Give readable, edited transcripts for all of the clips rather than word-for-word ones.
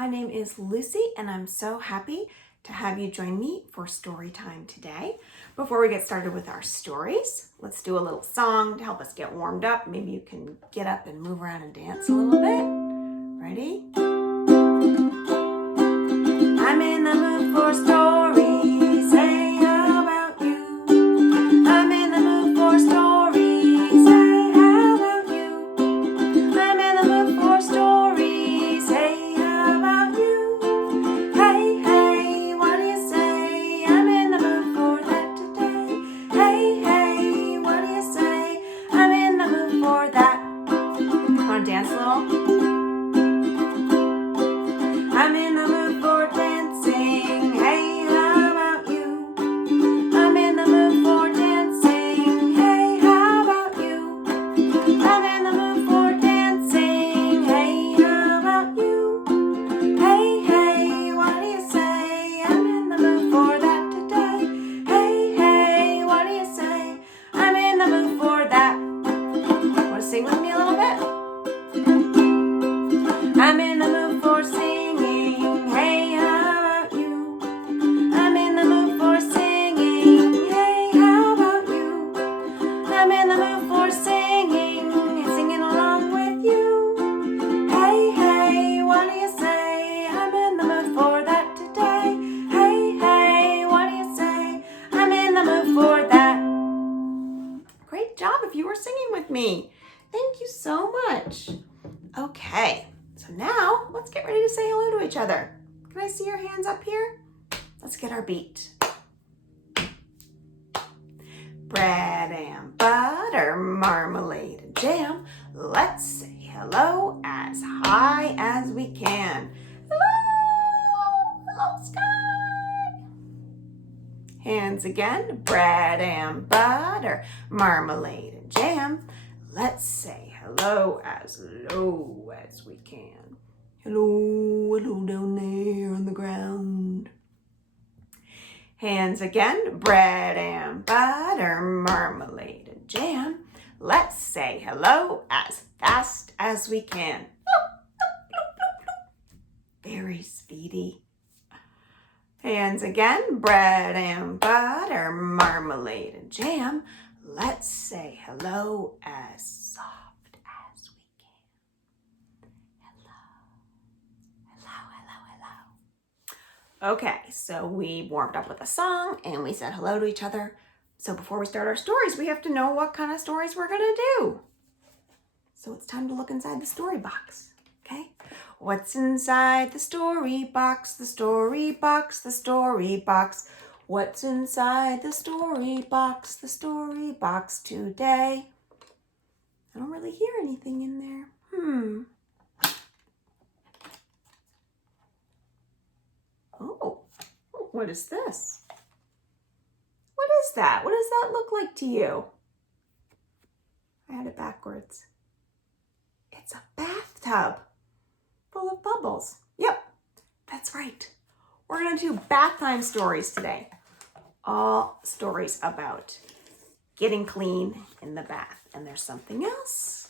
my name is Lucy and I'm so happy to have you join me for story time today. Before we get started with our stories, let's do a little song to help us get warmed up. Maybe you can get up and move around and dance a little bit. Ready? I'm in the mood for stories, say how about you? I'm in the mood for stories, say how about you? I'm in the mood for stories, say how about you? Hey, hey, what do you say? I'm in the mood for that today. Hey, hey, what do you say? I'm in the mood for that. Want to dance a little? I'm in the mood for dancing, hey, how about you? I'm in the mood for dancing, hey, how about you? I'm in the mood for dancing, hey, how about you? Hey, hey, what do you say? I'm in the mood for that today. Hey, hey, what do you say? I'm in the mood for that. Want to sing with me a little bit? I'm in the mood for singing, hey, how about you? I'm in the mood for singing, hey, how about you? I'm in the mood for singing, singing along with you. Hey, hey, what do you say? I'm in the mood for that today. Hey, hey, what do you say? I'm in the mood for that. Great job if you were singing with me. Thank you so much. Okay. So now, let's get ready to say hello to each other. Can I see your hands up here? Let's get our beat. Bread and butter, marmalade and jam. Let's say hello as high as we can. Hello, hello sky. Hands again, bread and butter, marmalade and jam. Let's say hello as low as we can. Hello, hello down there on the ground. Hands again, bread and butter, marmalade and jam. Let's say hello as fast as we can. Very speedy. Hands again, bread and butter, marmalade and jam. Let's say hello as soft as we can. Hello. Okay, so we warmed up with a song and we said hello to each other. So before we start our stories, we have to know what kind of stories we're gonna do. So it's time to look inside the story box, okay? What's inside the story box, the story box, the story box? What's inside the story box today? I don't really hear anything in there. Oh, what is this? What is that? What does that look like to you? I had it backwards. It's a bathtub full of bubbles. Yep, that's right. We're going to do bath time stories today. All stories about getting clean in the bath. And there's something else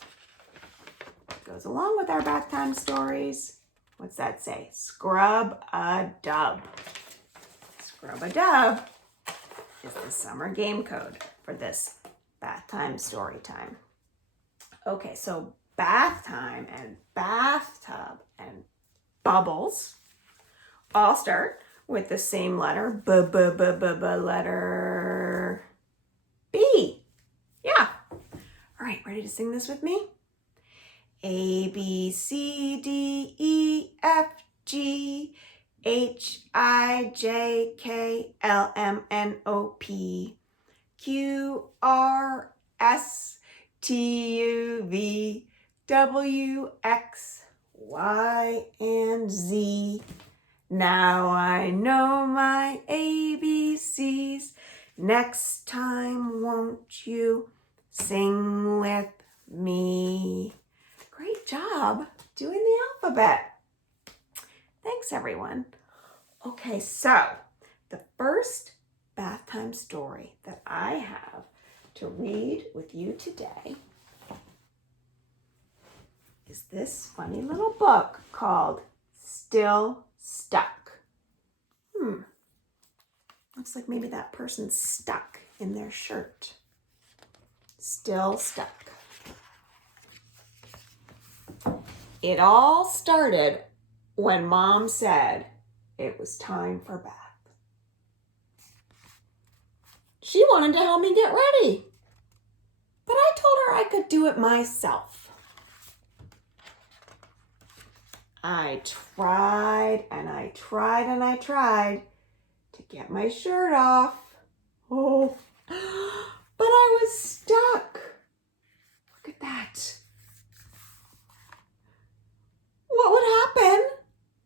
that goes along with our bath time stories. What's that say? Scrub-a-dub. Scrub-a-dub is the summer game code for this bath time story time. Okay, so bath time and bathtub and bubbles all start with the same letter, letter B. Yeah. All right, ready to sing this with me? A, B, C, D, E, F, G, H, I, J, K, L, M, N, O, P, Q, R, S, T, U, V, W, X, Y, and Z. Now I know my ABCs. Next time, won't you sing with me? Great job doing the alphabet. Thanks, everyone. Okay, so the first bath time story that I have to read with you today is this funny little book called still stuck. Looks like maybe that person's stuck in their shirt. Still stuck. It all started when Mom said it was time for bath. She wanted to help me get ready, but I told her I could do it myself. I tried and I tried and I tried to get my shirt off. Oh, but I was stuck. Look at that. What would happen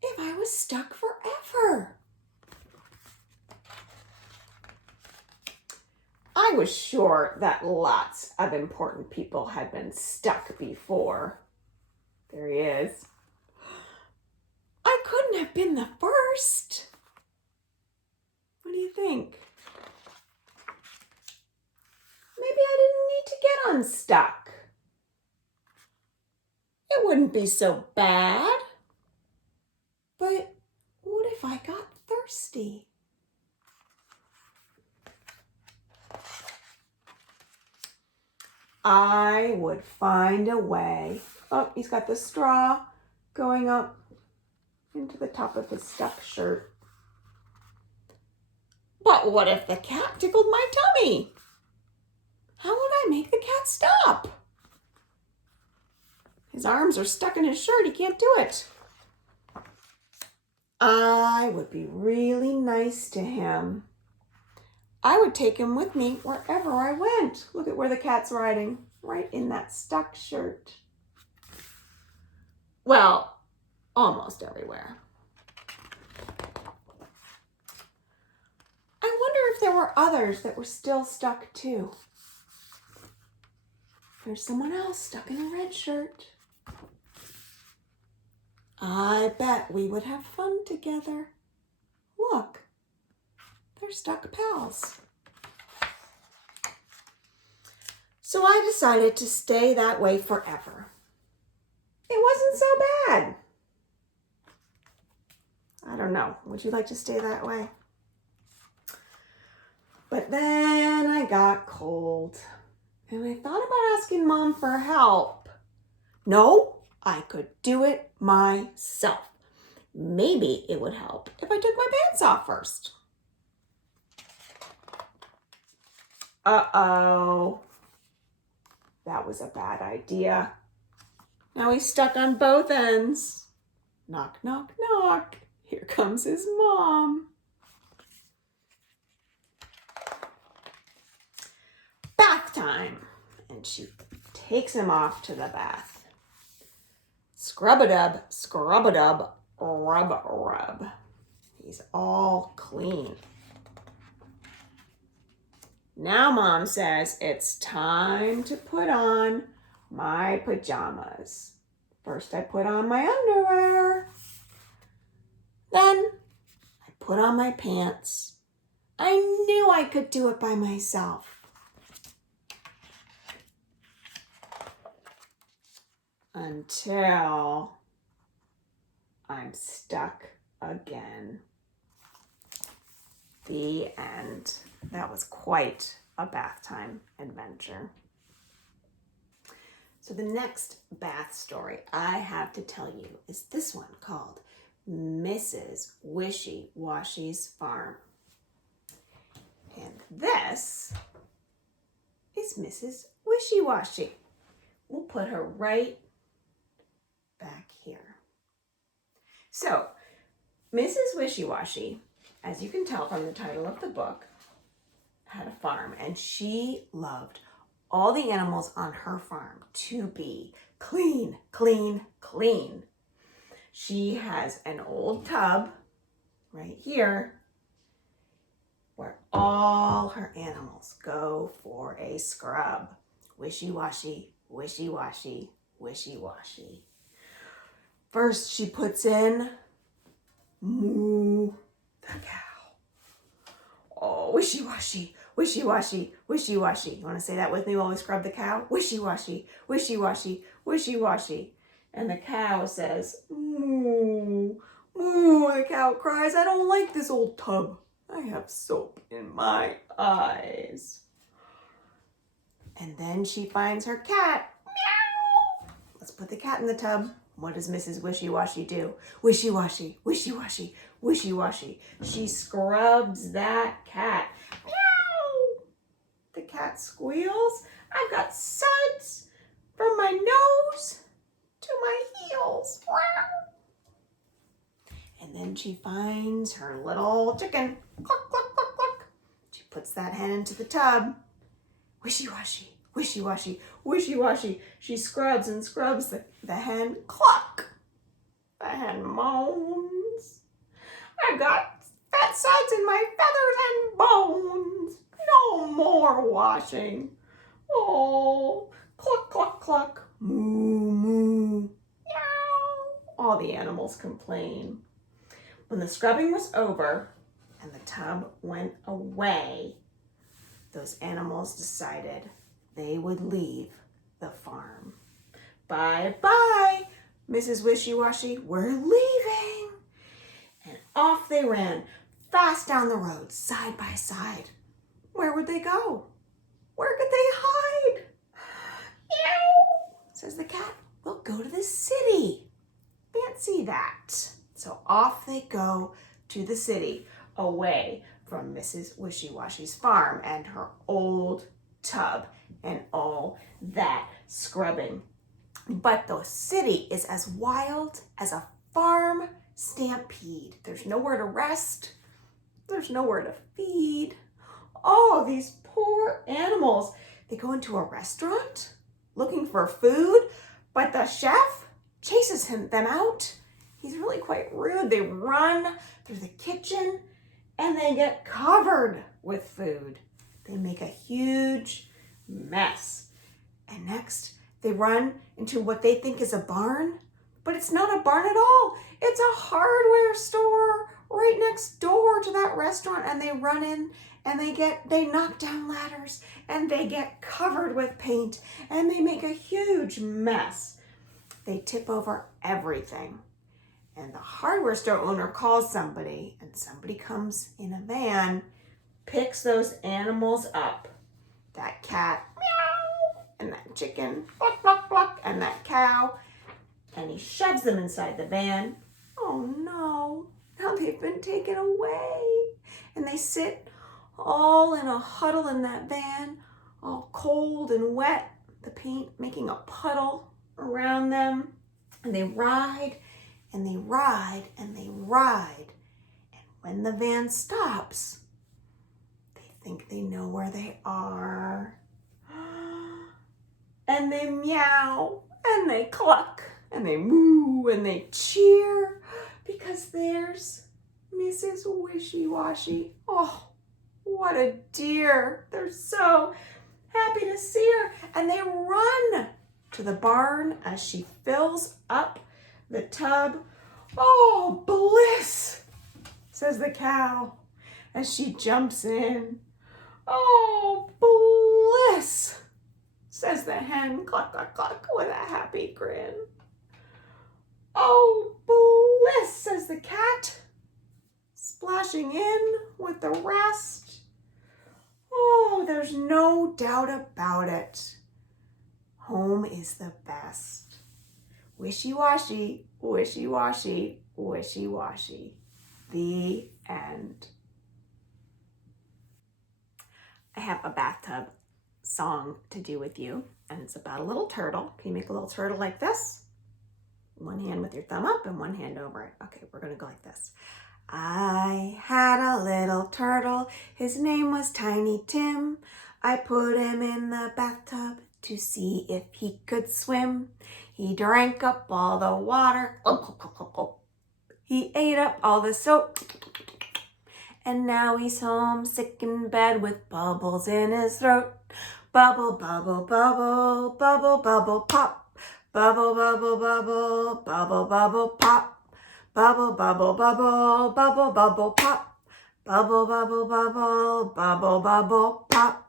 if I was stuck forever? I was sure that lots of important people had been stuck before. There he is. I couldn't have been the first. What do you think? Maybe I didn't need to get unstuck. It wouldn't be so bad. But what if I got thirsty? I would find a way. Oh, he's got the straw going up into the top of his stuck shirt. But what if the cat tickled my tummy? How would I make the cat stop? His arms are stuck in his shirt. He can't do it. I would be really nice to him. I would take him with me wherever I went. Look at where the cat's riding, right in that stuck shirt. Well, almost everywhere. I wonder if there were others that were still stuck too. There's someone else stuck in a red shirt. I bet we would have fun together. Look, they're stuck pals. So I decided to stay that way forever. It wasn't so bad. I don't know. Would you like to stay that way? But then I got cold and I thought about asking Mom for help. No, I could do it myself. Maybe it would help if I took my pants off first. Uh-oh. That was a bad idea. Now he's stuck on both ends. Knock, knock, knock. Here comes his mom. Bath time. And she takes him off to the bath. Scrubadub, scrubadub, rub, rub. He's all clean. Now Mom says it's time to put on my pajamas. First I put on my underwear. Then I put on my pants. I knew I could do it by myself. Until I'm stuck again. The end. That was quite a bath time adventure. So the next bath story I have to tell you is this one called Mrs. Wishy-Washy's Farm. And this is Mrs. Wishy-Washy. We'll put her right back here. So, Mrs. Wishy-Washy, as you can tell from the title of the book, had a farm, and she loved all the animals on her farm to be clean, clean, clean. She has an old tub right here where all her animals go for a scrub. Wishy-washy, wishy-washy, wishy-washy. First, she puts in Moo the cow. Oh, wishy-washy, wishy-washy, wishy-washy. You want to say that with me while we scrub the cow? Wishy-washy, wishy-washy, wishy-washy. And the cow says, moo, Moo, the cow cries, I don't like this old tub. I have soap in my eyes. And then she finds her cat. Meow. Let's put the cat in the tub. What does Mrs. Wishy-Washy do? Wishy-washy, wishy-washy, wishy-washy. She scrubs that cat. Meow. The cat squeals. I've got suds from my nose to my heels. Meow. And then she finds her little chicken. Cluck, cluck, cluck, cluck. She puts that hen into the tub. Wishy-washy, wishy-washy, wishy-washy. She scrubs and scrubs the hen. Cluck. The hen moans. I've got fat suds in my feathers and bones. No more washing. Oh, cluck, cluck, cluck. Moo, moo. Meow. All the animals complain. When the scrubbing was over and the tub went away, those animals decided they would leave the farm. Bye-bye, Mrs. Wishy-Washy, we're leaving. And off they ran, fast down the road, side by side. Where would they go? Where could they hide? Meow, says the cat. We'll go to the city. Fancy that. So off they go to the city, away from Mrs. Wishy-Washy's farm and her old tub and all that scrubbing. But the city is as wild as a farm stampede. There's nowhere to rest. There's nowhere to feed. Oh, these poor animals. They go into a restaurant looking for food, but the chef chases them out. He's really quite rude. They run through the kitchen and they get covered with food. They make a huge mess. And next, they run into what they think is a barn, but it's not a barn at all. It's a hardware store right next door to that restaurant. And they run in and they knock down ladders and they get covered with paint and they make a huge mess. They tip over everything. And the hardware store owner calls somebody, and somebody comes in a van, picks those animals up. That cat, meow, and that chicken, cluck, cluck, cluck, and that cow, and he shoves them inside the van. Oh no, now they've been taken away. And they sit all in a huddle in that van, all cold and wet, the paint making a puddle around them. And they ride and they ride and they ride. And when the van stops, they think they know where they are. And they meow and they cluck and they moo and they cheer because there's Mrs. Wishy-Washy. Oh, what a dear. They're so happy to see her. And they run to the barn as she fills up the tub. Oh, bliss, says the cow as she jumps in. Oh, bliss, says the hen, cluck, cluck, cluck, with a happy grin. Oh, bliss, says the cat, splashing in with the rest. Oh, there's no doubt about it. Home is the best. Wishy-washy, wishy-washy, wishy-washy. The end. I have a bathtub song to do with you, and it's about a little turtle. Can you make a little turtle like this? One hand with your thumb up and one hand over it. Okay, we're gonna go like this. I had a little turtle, his name was Tiny Tim. I put him in the bathtub to see if he could swim. He drank up all the water. He ate up all the soap. And now he's home sick in bed with bubbles in his throat. Bubble, bubble, bubble, bubble, bubble, pop. Bubble, bubble, bubble, bubble, bubble, pop. Bubble, bubble, bubble, bubble, bubble, pop. Bubble, bubble, bubble, bubble, bubble, pop.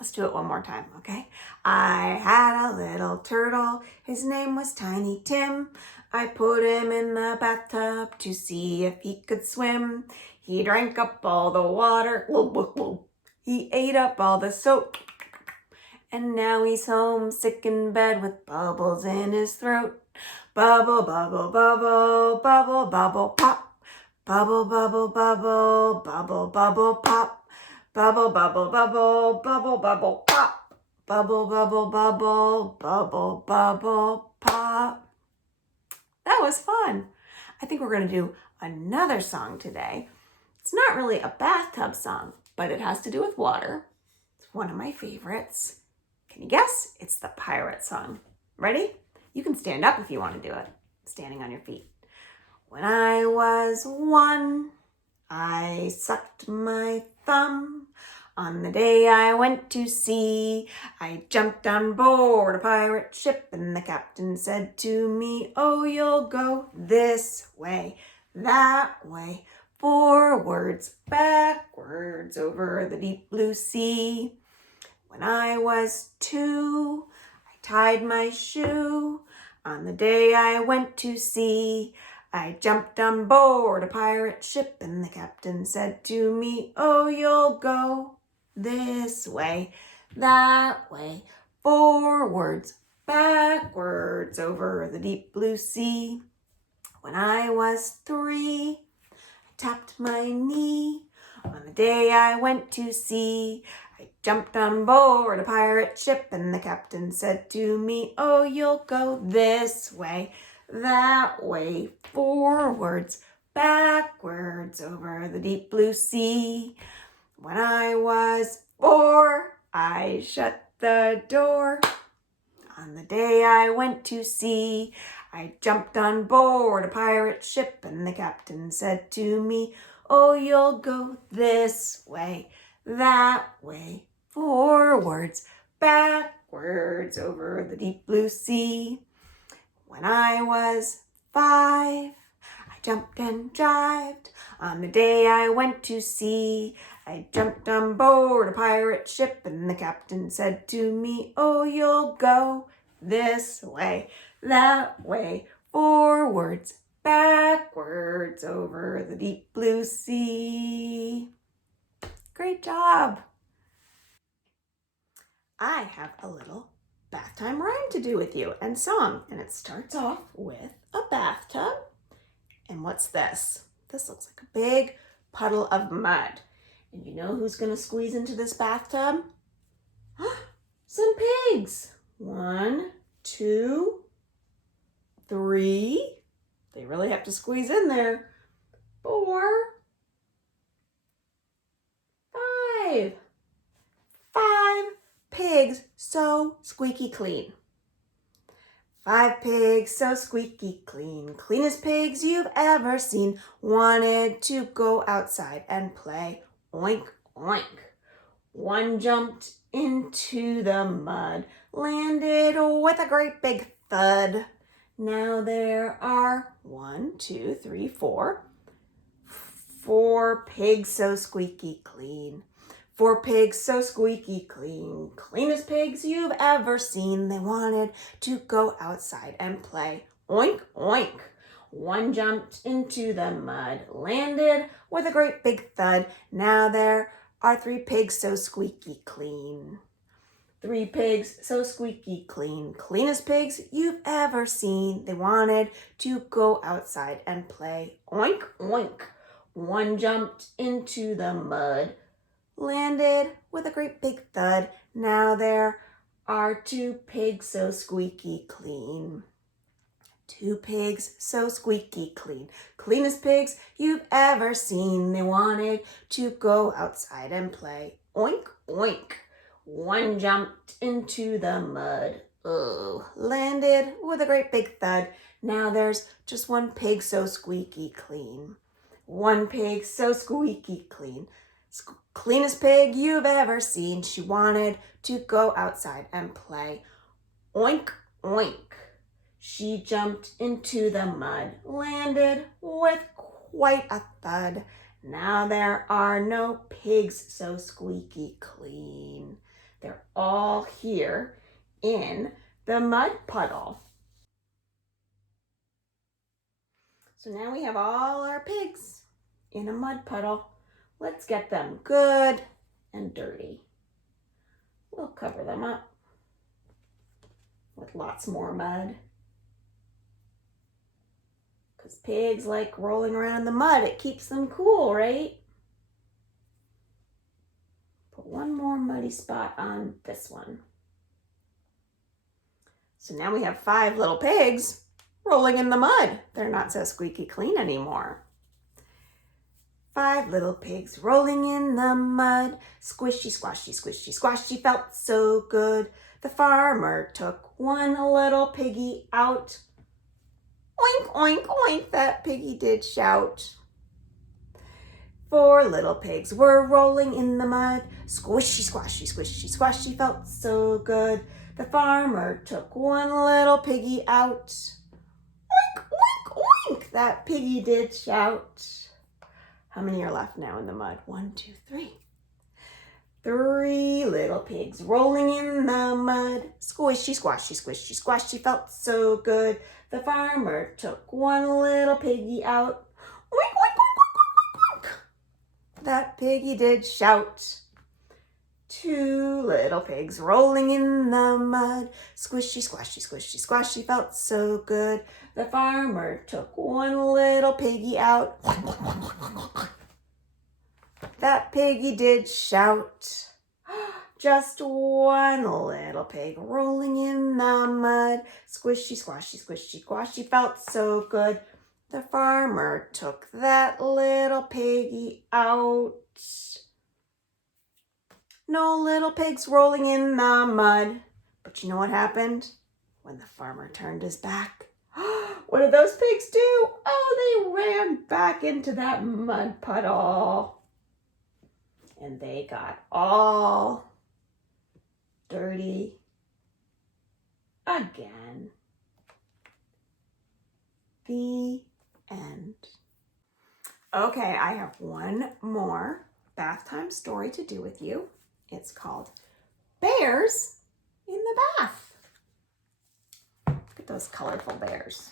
Let's do it one more time, okay? I had a little turtle. His name was Tiny Tim. I put him in the bathtub to see if he could swim. He drank up all the water. He ate up all the soap. And now he's home, sick in bed with bubbles in his throat. Bubble, bubble, bubble, bubble, bubble, pop. Bubble, bubble, bubble, bubble, bubble, pop. Bubble, bubble, bubble, bubble, bubble, pop. Bubble, bubble, bubble, bubble, bubble, pop. That was fun. I think we're going to do another song today. It's not really a bathtub song, but it has to do with water. It's one of my favorites. Can you guess? It's the pirate song. Ready? You can stand up if you want to do it, standing on your feet. When I was 1, I sucked my thumb. On the day I went to sea, I jumped on board a pirate ship, and the captain said to me, "Oh, you'll go this way, that way, forwards, backwards, over the deep blue sea." When I was 2, I tied my shoe. On the day I went to sea, I jumped on board a pirate ship, and the captain said to me, "Oh, you'll go this way, that way, forwards, backwards, over the deep blue sea." When I was 3, I tapped my knee. On the day I went to sea, I jumped on board a pirate ship, and the captain said to me, "Oh, you'll go this way, that way, forwards, backwards, over the deep blue sea." When I was 4, I shut the door. On the day I went to sea, I jumped on board a pirate ship, and the captain said to me, "Oh, you'll go this way, that way, forwards, backwards, over the deep blue sea." When I was 5, I jumped and jived. On the day I went to sea, I jumped on board a pirate ship, and the captain said to me, "Oh, you'll go this way, that way, forwards, backwards, over the deep blue sea." Great job. I have a little bath time rhyme to do with you and song, and it starts off with a bathtub. And what's this? This looks like a big puddle of mud. And you know who's going to squeeze into this bathtub? Some pigs. 1, 2, 3. They really have to squeeze in there. 4, 5. 5 pigs so squeaky clean. 5 pigs so squeaky clean, cleanest pigs you've ever seen, wanted to go outside and play. Oink, oink. 1 jumped into the mud, landed with a great big thud. Now there are 1, 2, 3, 4. 4 pigs so squeaky clean. 4 pigs so squeaky clean, cleanest pigs you've ever seen. They wanted to go outside and play. Oink, oink. 1 jumped into the mud, landed with a great big thud. Now there are 3 pigs so squeaky clean. 3 pigs so squeaky clean, cleanest pigs you've ever seen. They wanted to go outside and play. Oink, oink. 1 jumped into the mud, landed with a great big thud. Now there are 2 pigs so squeaky clean. 2 pigs so squeaky clean, cleanest pigs you've ever seen. They wanted to go outside and play. Oink, oink. 1 jumped into the mud. Landed with a great big thud. Now there's just 1 pig so squeaky clean. 1 pig so squeaky clean. Cleanest pig you've ever seen. She wanted to go outside and play. Oink, oink. She jumped into the mud, landed with quite a thud. Now there are no pigs so squeaky clean. They're all here in the mud puddle. So now we have all our pigs in a mud puddle. Let's get them good and dirty. We'll cover them up with lots more mud. Because pigs like rolling around in the mud. It keeps them cool, right? Put one more muddy spot on this one. So now we have 5 little pigs rolling in the mud. They're not so squeaky clean anymore. 5 little pigs rolling in the mud. Squishy, squashy, squishy, squashy, felt so good. The farmer took one little piggy out. Oink, oink, oink, that piggy did shout. 4 little pigs were rolling in the mud. Squishy, squashy, squishy, squashy, felt so good. The farmer took one little piggy out. Oink, oink, oink, that piggy did shout. How many are left now in the mud? 1, 2, 3. 3 little pigs rolling in the mud. Squishy, squashy, squishy, squashy, felt so good. The farmer took one little piggy out. Oink, oink, oink, oink, oink, oink. That piggy did shout. 2 little pigs rolling in the mud. Squishy, squashy, squishy, squashy, felt so good. The farmer took one little piggy out. That piggy did shout. Just one little pig rolling in the mud. Squishy, squashy, squishy, squashy, felt so good. The farmer took that little piggy out. No little pigs rolling in the mud. But you know what happened? When the farmer turned his back, what did those pigs do? Oh, they ran back into that mud puddle. And they got all dirty again. The end. Okay, I have one more bath time story to do with you. It's called Bears in the Bath. Look at those colorful bears.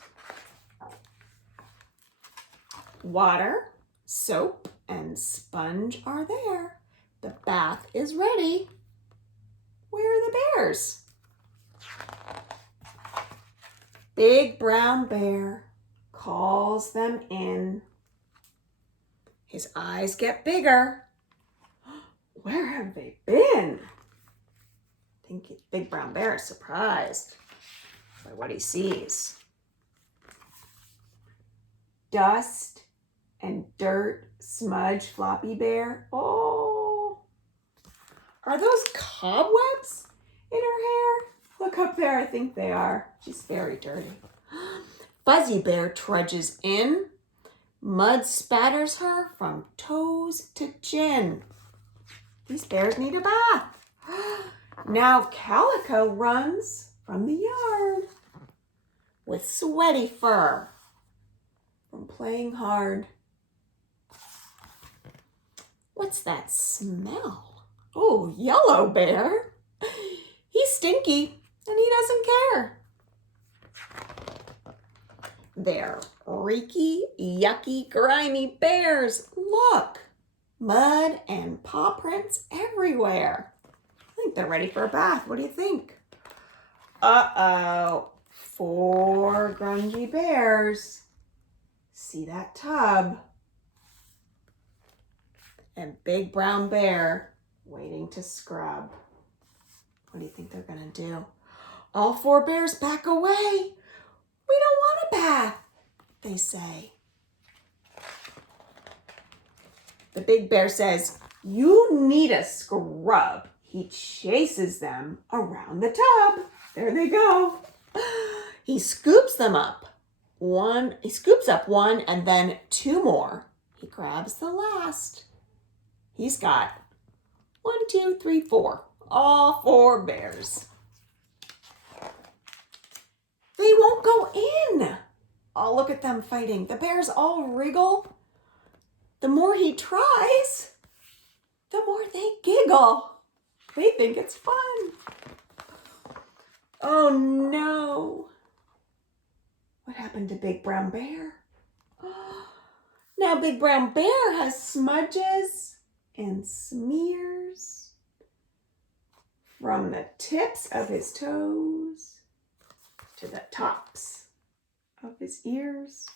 Water, soap, and sponge are there. The bath is ready. Where are the bears? Big brown bear calls them in. His eyes get bigger. Where have they been? I think Big Brown Bear is surprised by what he sees. Dust and dirt smudge Floppy Bear. Oh, are those cobwebs in her hair? Look up there, I think they are. She's very dirty. Fuzzy Bear trudges in. Mud spatters her from toes to chin. These bears need a bath. Now Calico runs from the yard with sweaty fur from playing hard. What's that smell? Oh, Yellow Bear. He's stinky and he doesn't care. They're reeky, yucky, grimy bears. Look, mud and paw prints everywhere. I think they're ready for a bath. What do you think? Uh-oh, 4 grungy bears. See that tub? And Big Brown Bear waiting to scrub. What do you think they're gonna do? All 4 bears back away. We don't want a bath, they say. The big bear says, you need a scrub. He chases them around the tub. There they go. He scoops them up. He scoops up 1 and then 2 more. He grabs the last. He's got 1, 2, 3, 4. All 4 bears. They won't go in. Oh, look at them fighting. The bears all wriggle. The more he tries, the more they giggle. They think it's fun. Oh no. What happened to Big Brown Bear? now Big Brown Bear has smudges and smears from the tips of his toes to the tops of his ears.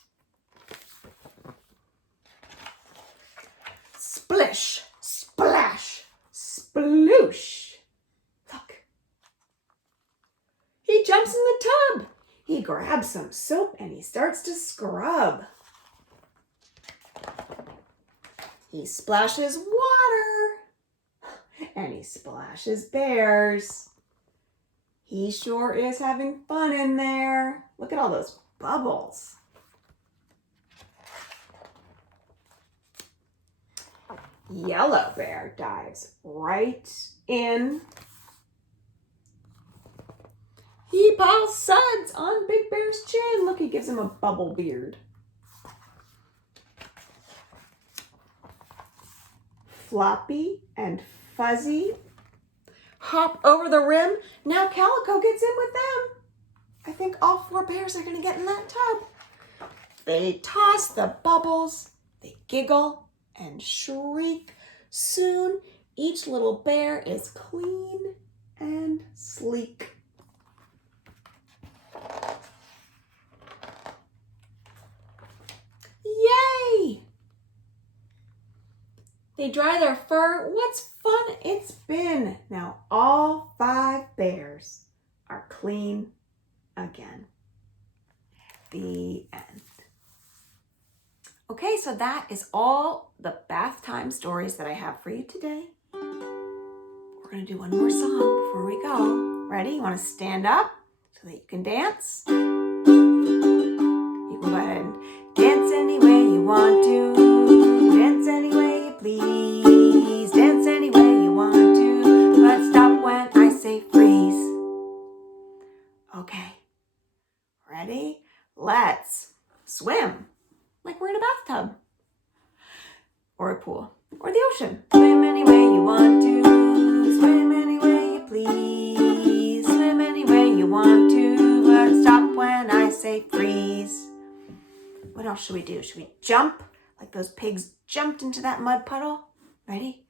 Splish, splash, sploosh. Look. He jumps in the tub. He grabs some soap and he starts to scrub. He splashes water and he splashes bears. He sure is having fun in there. Look at all those bubbles. Yellow Bear dives right in. He piles suds on Big Bear's chin. Look, he gives him a bubble beard. Floppy and Fuzzy hop over the rim. Now Calico gets in with them. I think all 4 bears are going to get in that tub. They toss the bubbles. They giggle and shriek. Soon, each little bear is clean and sleek. Yay! They dry their fur. What fun it's been. Now all 5 bears are clean again. The end. Okay, so that is all the bath time stories that I have for you today. We're going to do one more song before we go. Ready? You want to stand up so that you can dance? You can go ahead and dance any way you want to. Dance any way you please. Dance any way you want to. But stop when I say freeze. Okay. Ready? Let's swim. Like we're in a bathtub, or a pool, or the ocean. Swim any way you want to, swim any way you please, swim any way you want to, but stop when I say freeze. What else should we do? Should we jump like those pigs jumped into that mud puddle? Ready?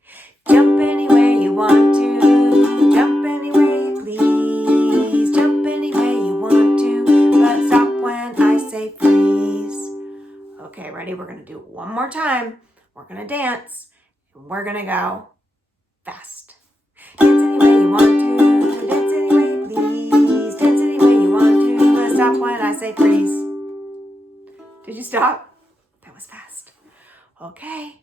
Jump any way you want to, jump any way you please, jump any way you want to, but stop when I say freeze. Okay, ready? We're going to do it one more time. We're going to dance, and we're going to go fast. Dance any way you want to, dance any way you please, dance any way you want to, but stop when I say freeze. Did you stop? That was fast. Okay,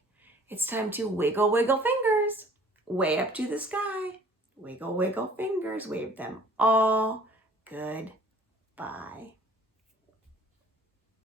it's time to wiggle, wiggle fingers, way up to the sky. Wiggle, wiggle fingers, wave them all goodbye.